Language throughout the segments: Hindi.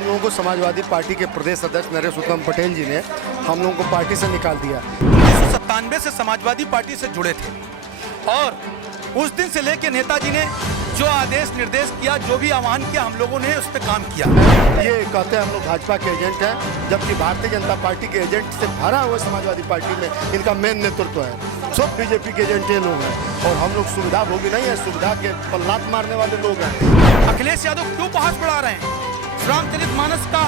हम लोगों को समाजवादी पार्टी के प्रदेश अध्यक्ष नरेश उत्तम पटेल जी ने हम लोगों को पार्टी से निकाल दिया। 1997 से समाजवादी पार्टी से जुड़े थे और उस दिन से लेकर नेताजी ने जो आदेश निर्देश किया, जो भी आह्वान किया, हम लोगों ने उस पर काम किया। ये कहते हैं हम लोग भाजपा के एजेंट हैं, जबकि भारतीय जनता पार्टी के एजेंट से भरा हुआ समाजवादी पार्टी में इनका मेन नेतृत्व है। सब बीजेपी के एजेंट ये लोग हैं और हम लोग सुविधा भोगी नहीं है, सुविधा के पल्लात मारने वाले लोग हैं। अखिलेश यादव क्यों बहस बढ़ा रहे हैं? रामचरितमानस का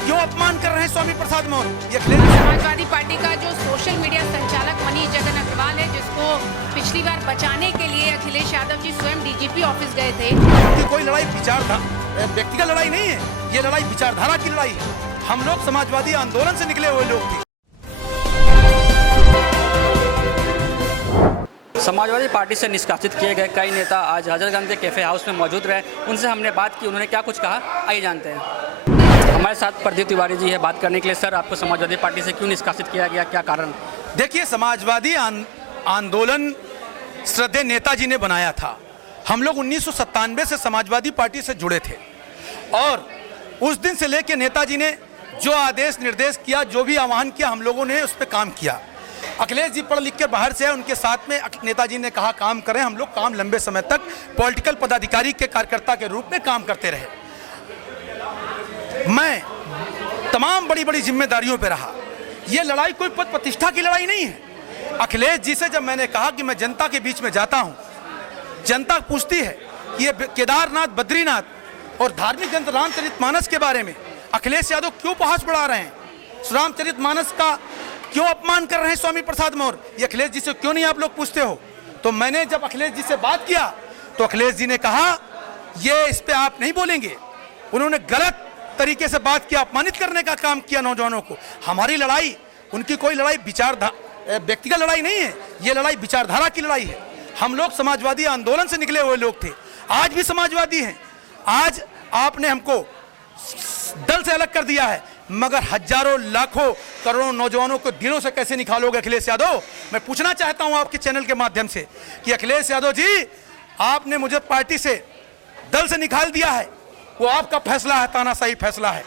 क्यों अपमान कर रहे हैं स्वामी प्रसाद मौर्य? ये समाजवादी पार्टी का जो सोशल मीडिया संचालक मनीष जगन अग्रवाल है, जिसको पिछली बार बचाने के लिए अखिलेश यादव जी स्वयं डीजीपी ऑफिस गए थे। कि कोई लड़ाई विचारधारा, व्यक्तिगत लड़ाई नहीं है, ये लड़ाई विचारधारा की लड़ाई है। हम लोग समाजवादी आंदोलन से निकले हुए लोग थे। समाजवादी पार्टी से निष्कासित किए गए कई नेता आज हजरतगंज के कैफे हाउस में मौजूद रहे। उनसे हमने बात की, उन्होंने क्या कुछ कहा, आइए जानते हैं। हमारे साथ प्रदीप तिवारी जी है बात करने के लिए। सर, आपको समाजवादी पार्टी से क्यों निष्कासित किया गया, क्या कारण? देखिए, समाजवादी आंदोलन श्रद्धेय नेताजी ने बनाया था। हम लोग 1997 से समाजवादी पार्टी से जुड़े थे और उस दिन से लेकर नेताजी ने जो आदेश निर्देश किया, जो भी आह्वान किया, हम लोगों ने उस पर काम किया। अखिलेश जी पढ़ लिख कर बाहर से आए, उनके साथ में नेताजी ने कहा काम करें। हम लोग काम लंबे समय तक पॉलिटिकल पदाधिकारी के कार्यकर्ता के रूप में काम करते रहे। मैं तमाम बड़ी बड़ी जिम्मेदारियों पे रहा। ये लड़ाई कोई पद प्रतिष्ठा की लड़ाई नहीं है। अखिलेश जी से जब मैंने कहा कि मैं जनता के बीच में जाता हूं, जनता पूछती है कि ये केदारनाथ, बद्रीनाथ और धार्मिक ग्रंथ रामचरितमानस के बारे में अखिलेश यादव क्यों बहस बढ़ा रहे हैं, रामचरितमानस का क्यों अपमान कर रहे हैं स्वामी प्रसाद मौर्य, ये अखिलेश जी से क्यों नहीं आप लोग पूछते हो? तो मैंने जब अखिलेश जी से बात किया तो अखिलेश जी ने कहा ये इस पे आप नहीं बोलेंगे। उन्होंने गलत तरीके से बात किया, अपमानित करने का काम किया नौजवानों को। हमारी लड़ाई, उनकी कोई लड़ाई व्यक्तिगत लड़ाई नहीं है, ये लड़ाई विचारधारा की लड़ाई है। हम लोग समाजवादी आंदोलन से निकले हुए लोग थे, आज भी समाजवादी हैं। आज आपने हमको दल से अलग कर दिया है, मगर हजारों लाखों करोड़ों नौजवानों को दिलों से कैसे निकालोगे अखिलेश यादव? मैं पूछना चाहता हूं आपके चैनल के माध्यम से कि अखिलेश यादव जी, आपने मुझे पार्टी से, दल से निकाल दिया है, वो आपका फैसला है, तानाशाही फैसला है,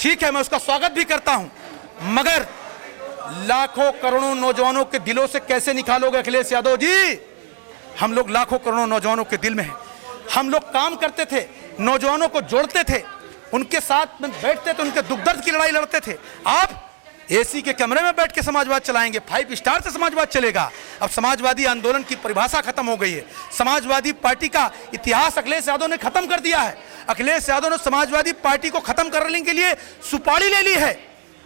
ठीक है, मैं उसका स्वागत भी करता हूं, मगर लाखों करोड़ों नौजवानों के दिलों से कैसे निकालोगे अखिलेश यादव जी? हम लोग लाखों करोड़ों नौजवानों के दिल में हैं। हम लोग काम करते थे, नौजवानों को जोड़ते थे, उनके साथ में बैठते थे, उनके दुख दर्द की लड़ाई लड़ते थे। आप एसी के कमरे में बैठ के समाजवाद चलाएंगे, 5 स्टार से समाजवाद चलेगा। अब समाजवादी आंदोलन की परिभाषा खत्म हो गई है। समाजवादी पार्टी का इतिहास अखिलेश यादव ने खत्म कर दिया है। अखिलेश यादव ने समाजवादी पार्टी को खत्म करने के लिए सुपारी ले ली है,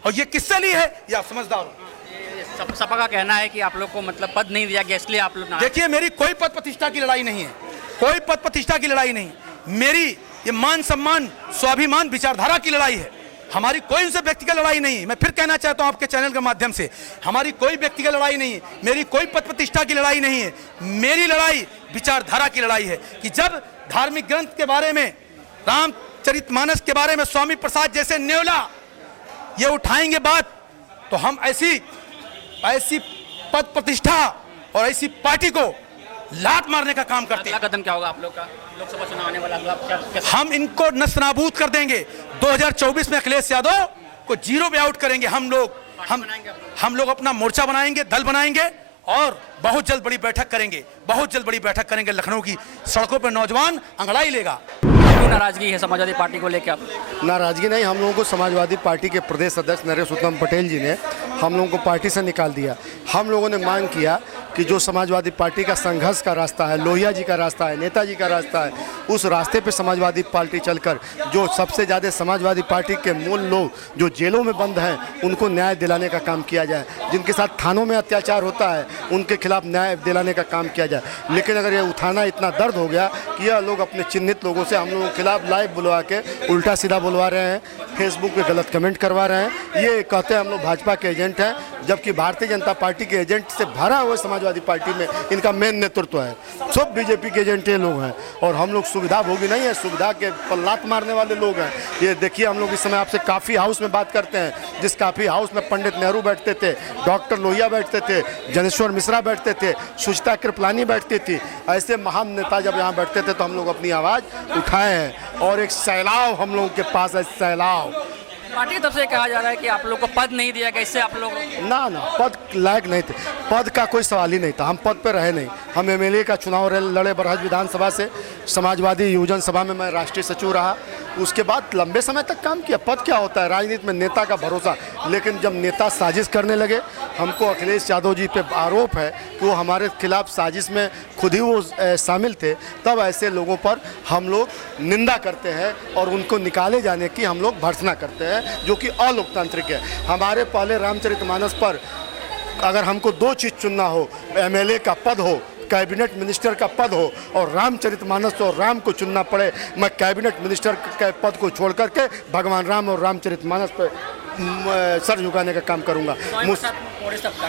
और ये किससे ली है, ये आप समझदार हो। सपा का कहना है कि आप लोग को मतलब पद नहीं दिया गया, इसलिए आप लोग। देखिए, मेरी कोई पद प्रतिष्ठा की लड़ाई नहीं है, कोई पद प्रतिष्ठा की लड़ाई नहीं। मेरी ये मान सम्मान, स्वाभिमान, विचारधारा की लड़ाई है। हमारी कोई उनसे व्यक्तिगत लड़ाई नहीं है। मैं फिर कहना चाहता हूं आपके चैनल के माध्यम से, हमारी कोई व्यक्तिगत लड़ाई नहीं है, मेरी कोई पद प्रतिष्ठा की लड़ाई नहीं है। मेरी लड़ाई विचारधारा की लड़ाई है कि जब धार्मिक ग्रंथ के बारे में, रामचरितमानस के बारे में स्वामी प्रसाद जैसे नेवला ये उठाएंगे बात, तो हम ऐसी पद प्रतिष्ठा और ऐसी पार्टी को लात मारने का काम करते हैं। अगला कदम क्या होगा आप लोग का? लोकसभा चुनाव आने वाला, हम इनको नस्तनाबूद कर देंगे। 2024 में अखिलेश यादव को जीरो पे आउट करेंगे। हम लोग अपना मोर्चा बनाएंगे, दल बनाएंगे और बहुत जल्द बड़ी बैठक करेंगे, बहुत जल्द बड़ी बैठक करेंगे। लखनऊ की सड़कों पर नौजवान अंगड़ाई लेगा। क्यों नाराजगी है समाजवादी पार्टी को लेकर? नाराजगी नहीं, हम लोगों को समाजवादी पार्टी के प्रदेश अध्यक्ष नरेश उत्तम पटेल जी ने हम लोगों को पार्टी से निकाल दिया। हम लोगों ने मांग किया कि जो समाजवादी पार्टी का संघर्ष का रास्ता है, लोहिया जी का रास्ता है, नेताजी का रास्ता है, उस रास्ते पे समाजवादी पार्टी चलकर जो सबसे ज़्यादा समाजवादी पार्टी के मूल लोग जो जेलों में बंद हैं, उनको न्याय दिलाने का काम किया जाए। जिनके साथ थानों में अत्याचार होता है, उनके खिलाफ न्याय दिलाने का काम किया जाए। लेकिन अगर ये उठाना इतना दर्द हो गया कि यह लोग अपने चिन्हित लोगों से हम लोगों के खिलाफ लाइव बुलवा के उल्टा सीधा बुलवा रहे हैं, फेसबुक पे गलत कमेंट करवा रहे हैं। ये कहते हैं हम लोग भाजपा के एजेंट हैं, जबकि भारतीय जनता पार्टी के एजेंट से भरा हुआ समाजवादी समाजवादी पार्टी में इनका मेन नेतृत्व है, सब बीजेपी के एजेंट लोग हैं। और हम लोग सुविधा भोगी नहीं है, सुविधा के पल्लात मारने वाले लोग हैं। ये देखिए, हम लोग इस समय आपसे काफ़ी हाउस में बात करते हैं, जिस काफ़ी हाउस में पंडित नेहरू बैठते थे, डॉक्टर लोहिया बैठते थे, जनेश्वर मिश्रा बैठते थे, सुचिता कृपलानी बैठती थी, ऐसे महान नेता जब यहाँ बैठते थे तो हम लोग अपनी आवाज़ उठाए हैं। और एक सैलाब हम लोगों के पास है, सैलाब। पार्टी की तरफ से कहा जा रहा है कि आप लोग को पद नहीं दिया गया, इससे आप लोग ना पद लायक नहीं थे, पद का कोई सवाल ही नहीं था, हम पद पे रहे नहीं। हम एमएलए का चुनाव लड़े बरहज विधानसभा से, समाजवादी युवजन सभा में मैं राष्ट्रीय सचिव रहा, उसके बाद लंबे समय तक काम किया। पद क्या होता है राजनीति में, नेता का भरोसा। लेकिन जब नेता साजिश करने लगे, हमको अखिलेश यादव जी पे आरोप है कि वो हमारे खिलाफ साजिश में खुद ही वो शामिल थे, तब ऐसे लोगों पर हम लोग निंदा करते हैं और उनको निकाले जाने की हम लोग भर्त्सना करते हैं, जो कि अलोकतांत्रिक है। हमारे पहले रामचरितमानस पर अगर हमको दो चीज़ चुनना हो, एमएलए का पद हो, कैबिनेट मिनिस्टर का पद हो, और रामचरितमानस और राम को चुनना पड़े, मैं कैबिनेट मिनिस्टर के पद को छोड़ करके भगवान राम और रामचरितमानस पर सर झुकाने का काम करूंगा।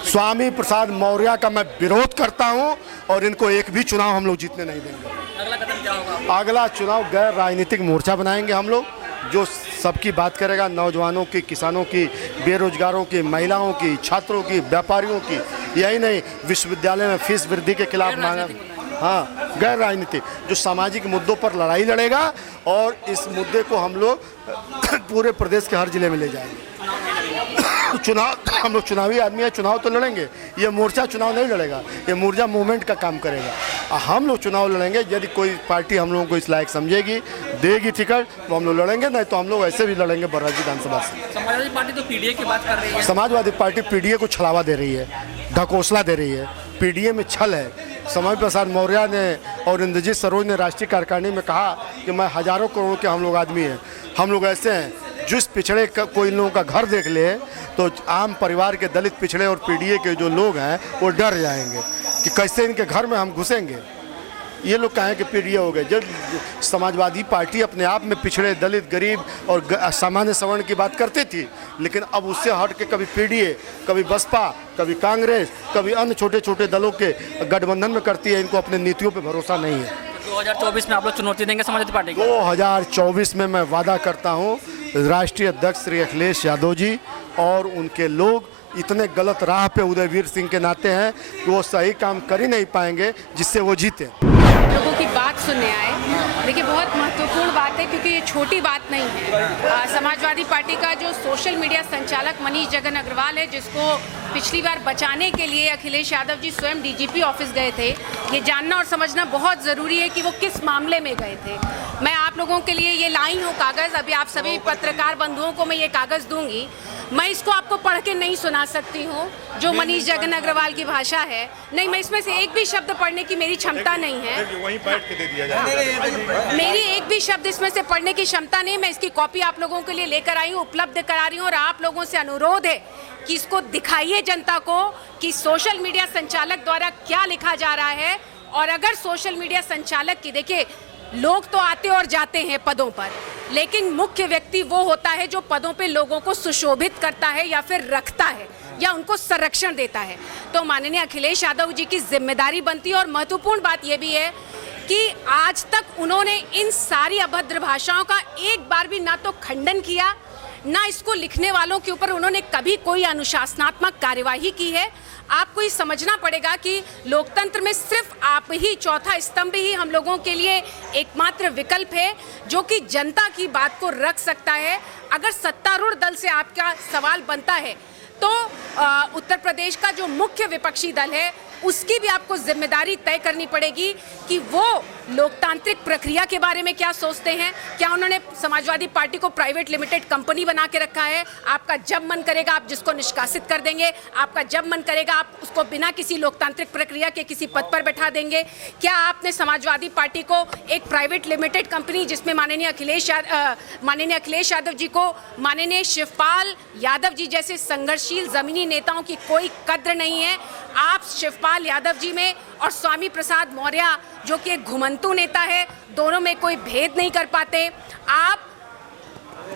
स्वामी प्रसाद मौर्य का मैं विरोध करता हूं और इनको एक भी चुनाव हम लोग जीतने नहीं देंगे। अगला कदम क्या होगा? अगला चुनाव गैर राजनीतिक मोर्चा बनाएंगे हम लोग, जो सबकी बात करेगा, नौजवानों की, किसानों की, बेरोजगारों की, महिलाओं की, छात्रों की, व्यापारियों की। यही नहीं, विश्वविद्यालय में फीस वृद्धि के खिलाफ मांगा, हाँ, गैर राजनीतिक, जो सामाजिक मुद्दों पर लड़ाई लड़ेगा। और इस मुद्दे को हम लोग पूरे प्रदेश के हर जिले में ले जाएंगे। चुनाव, हम लोग चुनावी आदमी है, चुनाव तो लड़ेंगे। ये मोर्चा चुनाव नहीं लड़ेगा, ये मोर्चा मूवमेंट का काम करेगा। हम लोग चुनाव लड़ेंगे, यदि कोई पार्टी हम लोगों को इस लायक समझेगी, देगी टिकट, तो हम लोग लड़ेंगे, नहीं तो हम लोग ऐसे भी लड़ेंगे बरहज विधानसभा से। समाजवादी पार्टी तो पीडीए की बात कर रही है। समाजवादी पार्टी पीडीए को छलावा दे रही है, ढकोसला दे रही है। पीडीए में छल है। स्वामी प्रसाद मौर्य ने और इंद्रजीत सरोज ने राष्ट्रीय कार्यकारिणी में कहा कि मैं हजारों करोड़ के हम लोग आदमी हैं, हम लोग ऐसे हैं, जिस पिछड़े का कोई लोगों का घर देख ले तो आम परिवार के दलित पिछड़े और पीडीए के जो लोग हैं वो डर जाएंगे कि कैसे इनके घर में हम घुसेंगे। ये लोग कहें कि पीडीए हो गए। जब समाजवादी पार्टी अपने आप में पिछड़े, दलित, गरीब और सामान्य सवर्ण की बात करती थी, लेकिन अब उससे हट के कभी पीडीए, कभी बसपा, कभी कांग्रेस, कभी अन्य छोटे छोटे दलों के गठबंधन में करती है। इनको अपने नीतियों पे भरोसा नहीं है। 2024 में आप लोग चुनौती देंगे समाजवादी पार्टी को? 2024 में मैं वादा करता हूँ, राष्ट्रीय अध्यक्ष श्री अखिलेश यादव जी और उनके लोग इतने गलत राह पे उदयवीर सिंह के नाते हैं कि वो सही काम कर ही नहीं पाएंगे जिससे वो जीते। लोगों की बात सुनने आए। देखिए, बहुत महत्वपूर्ण बात है, क्योंकि ये छोटी बात नहीं है। समाजवादी पार्टी का जो सोशल मीडिया संचालक मनीष जगन अग्रवाल है, जिसको पिछली बार बचाने के लिए अखिलेश यादव जी स्वयं डीजीपी ऑफिस गए थे, ये जानना और समझना बहुत ज़रूरी है कि वो किस मामले में गए थे। मैं आप लोगों के लिए ये लाई हूँ कागज़, अभी आप सभी पत्रकार बंधुओं को मैं ये कागज़ दूंगी। मैं इसको आपको पढ़ के नहीं सुना सकती हूँ, जो मनीष जगन अग्रवाल की भाषा है। नहीं, मैं इसमें से एक भी शब्द पढ़ने की मेरी क्षमता नहीं है। वहीं बैठ के दे दिया जाए। मेरी एक भी शब्द इसमें से पढ़ने की क्षमता नहीं। मैं इसकी कॉपी आप लोगों के लिए लेकर आई हूँ, उपलब्ध करा रही हूँ, और आप लोगों से अनुरोध है कि इसको दिखाइए जनता को कि सोशल मीडिया संचालक द्वारा क्या लिखा जा रहा है। और अगर सोशल मीडिया संचालक की, देखिए, लोग तो आते और जाते हैं पदों पर, लेकिन मुख्य व्यक्ति वो होता है जो पदों पे लोगों को सुशोभित करता है या फिर रखता है या उनको संरक्षण देता है। तो माननीय अखिलेश यादव जी की जिम्मेदारी बनती है। और महत्वपूर्ण बात यह भी है कि आज तक उन्होंने इन सारी अभद्र भाषाओं का एक बार भी ना तो खंडन किया, ना इसको लिखने वालों के ऊपर उन्होंने कभी कोई अनुशासनात्मक कार्यवाही की है। आपको ये समझना पड़ेगा कि लोकतंत्र में सिर्फ आप ही, चौथा स्तंभ ही हम लोगों के लिए एकमात्र विकल्प है जो कि जनता की बात को रख सकता है। अगर सत्तारूढ़ दल से आपका सवाल बनता है तो उत्तर प्रदेश का जो मुख्य विपक्षी दल है उसकी भी आपको जिम्मेदारी तय करनी पड़ेगी कि वो लोकतांत्रिक प्रक्रिया के बारे में क्या सोचते हैं। क्या उन्होंने समाजवादी पार्टी को प्राइवेट लिमिटेड कंपनी बना के रखा है? आपका जब मन करेगा आप जिसको निष्कासित कर देंगे, आपका जब मन करेगा आप उसको बिना किसी लोकतांत्रिक प्रक्रिया के किसी पद पर बैठा देंगे। क्या आपने समाजवादी पार्टी को एक प्राइवेट लिमिटेड कंपनी जिसमें माननीय अखिलेश यादव जी को, माननीय शिवपाल यादव जी जैसे संघर्षशील जमीनी नेताओं की कोई कद्र नहीं है। आप शिवपाल यादव जी में और स्वामी प्रसाद मौर्य जो कि एक घुमंतू नेता है, दोनों में कोई भेद नहीं कर पाते। आप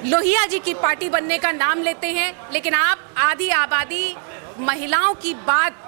लोहिया जी की पार्टी बनने का नाम लेते हैं, लेकिन आप आधी आबादी महिलाओं की बात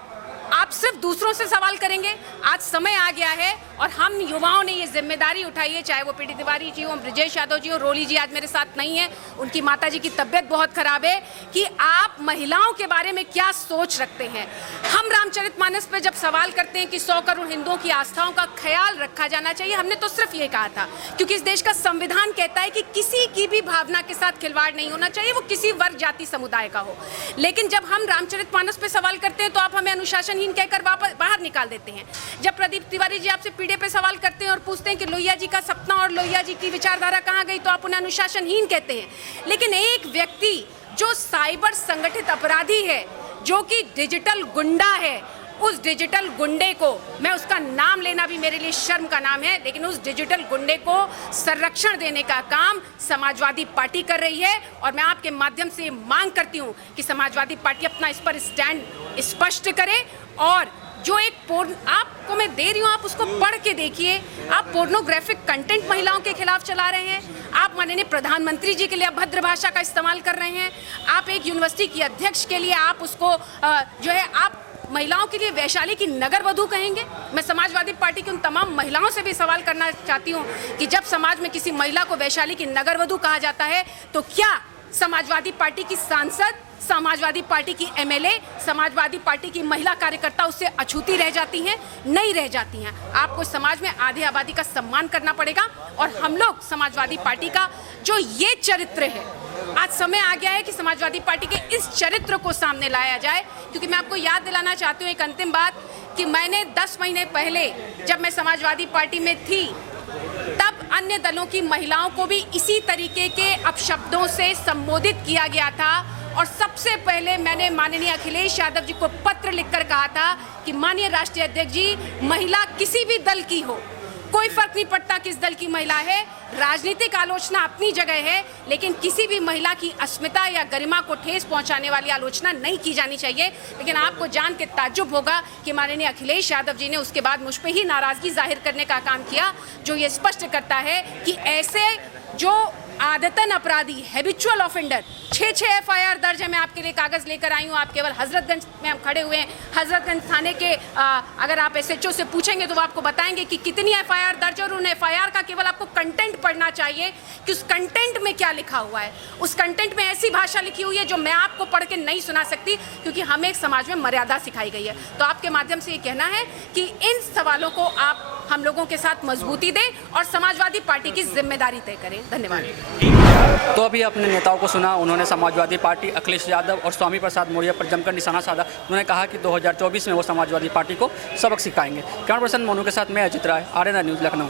आप आप सिर्फ दूसरों से सवाल करेंगे? आज समय आ गया है और हम युवाओं ने ये जिम्मेदारी उठाई है, चाहे वो पीडी तिवारी जी हो, ब्रजेश यादव जी हो, रोली जी आज मेरे साथ नहीं है, उनकी माता जी की तबीयत बहुत खराब है, कि आप महिलाओं के बारे में क्या सोच रखते हैं। हम रामचरितमानस पे जब सवाल करते हैं कि 100 करोड़ हिंदुओं की आस्थाओं का ख्याल रखा जाना चाहिए, हमने तो सिर्फ ये कहा था क्योंकि इस देश का संविधान कहता है कि किसी की भी भावना के साथ खिलवाड़ नहीं होना चाहिए, वो किसी वर्ग जाति समुदाय का हो। लेकिन जब हम रामचरितमानस पे सवाल करते हैं तो आप हमें अनुशासनहीन कहकर वापस बाहर निकाल देते हैं। जब प्रदीप तिवारी जी आपसे पीढ़े पे सवाल करते हैं और पूछते हैं कि लोहिया जी का सपना और लोहिया जी की विचारधारा कहाँ गई, तो आप उन्हें अनुशासनहीन कहते हैं। लेकिन एक व्यक्ति जो साइबर संगठित अपराधी है, जो कि डिजिटल गुंडा है, उस डिजिटल गुंडे को, मैं उसका नाम लेना भी मेरे लिए शर्म का नाम है, लेकिन उस डिजिटल गुंडे को संरक्षण देने का काम समाजवादी पार्टी कर रही है। और मैं आपके माध्यम से मांग करती हूं कि समाजवादी पार्टी अपना इस पर स्टैंड स्पष्ट करे और जो एक आपको मैं दे रही हूँ, आप उसको पढ़ के देखिए। आप पोर्नोग्राफिक कंटेंट महिलाओं के खिलाफ चला रहे हैं, आप माननीय प्रधानमंत्री जी के लिए अभद्र भाषा का इस्तेमाल कर रहे हैं, आप एक यूनिवर्सिटी की अध्यक्ष के लिए आप उसको जो है आप महिलाओं के लिए वैशाली की नगर वधू कहेंगे। मैं समाजवादी पार्टी की उन तमाम महिलाओं से भी सवाल करना चाहती हूँ कि जब समाज में किसी महिला को वैशाली की नगर वधू कहा जाता है तो क्या समाजवादी पार्टी की सांसद, समाजवादी पार्टी की एमएलए, समाजवादी पार्टी की महिला कार्यकर्ता उससे अछूती रह जाती हैं? नहीं रह जाती हैं। आपको समाज में आधी आबादी का सम्मान करना पड़ेगा और हम लोग समाजवादी पार्टी का जो ये चरित्र है, आज समय आ गया है कि समाजवादी पार्टी के इस चरित्र को सामने लाया जाए। क्योंकि मैं आपको याद दिलाना चाहती हूँ एक अंतिम बात कि मैंने 10 महीने पहले जब मैं समाजवादी पार्टी में थी, तब अन्य दलों की महिलाओं को भी इसी तरीके के अपशब्दों से संबोधित किया गया था और सबसे पहले मैंने माननीय अखिलेश यादव जी को पत्र लिखकर कहा था कि माननीय राष्ट्रीय अध्यक्ष जी, महिला किसी भी दल की हो, कोई फर्क नहीं पड़ता किस दल की महिला है, राजनीतिक आलोचना अपनी जगह है, लेकिन किसी भी महिला की अस्मिता या गरिमा को ठेस पहुंचाने वाली आलोचना नहीं की जानी चाहिए। लेकिन आपको जान के ताज्जुब होगा कि माननीय अखिलेश यादव जी ने उसके बाद मुझ पे ही नाराजगी जाहिर करने का काम किया, जो ये स्पष्ट करता है कि ऐसे जो आदतन अपराधी, हैबिचुअल ऑफेंडर, 6 एफआईआर दर्ज है। मैं आपके लिए कागज़ लेकर आई हूँ, आप केवल हजरतगंज में हम खड़े हुए हैं। हजरतगंज थाने के अगर आप एसएचओ से पूछेंगे तो वो आपको बताएंगे कि कितनी एफआईआर दर्ज है और उन एफआईआर का केवल आपको कंटेंट पढ़ना चाहिए कि उस कंटेंट में क्या लिखा हुआ है। उस कंटेंट में ऐसी भाषा लिखी हुई है जो मैं आपको पढ़ के नहीं सुना सकती, क्योंकि हमें एक समाज में मर्यादा सिखाई गई है। तो आपके माध्यम से ये कहना है कि इन सवालों को आप हम लोगों के साथ मजबूती दें और समाजवादी पार्टी की जिम्मेदारी तय करें। धन्यवाद। तो अभी अपने नेताओं को सुना, उन्होंने समाजवादी पार्टी, अखिलेश यादव और स्वामी प्रसाद मौर्य पर जमकर निशाना साधा। उन्होंने कहा कि 2024 में वो समाजवादी पार्टी को सबक सिखाएंगे। कैमरा पर्सन मोनू के साथ मैं अजित राय, आरएनआर न्यूज़, लखनऊ।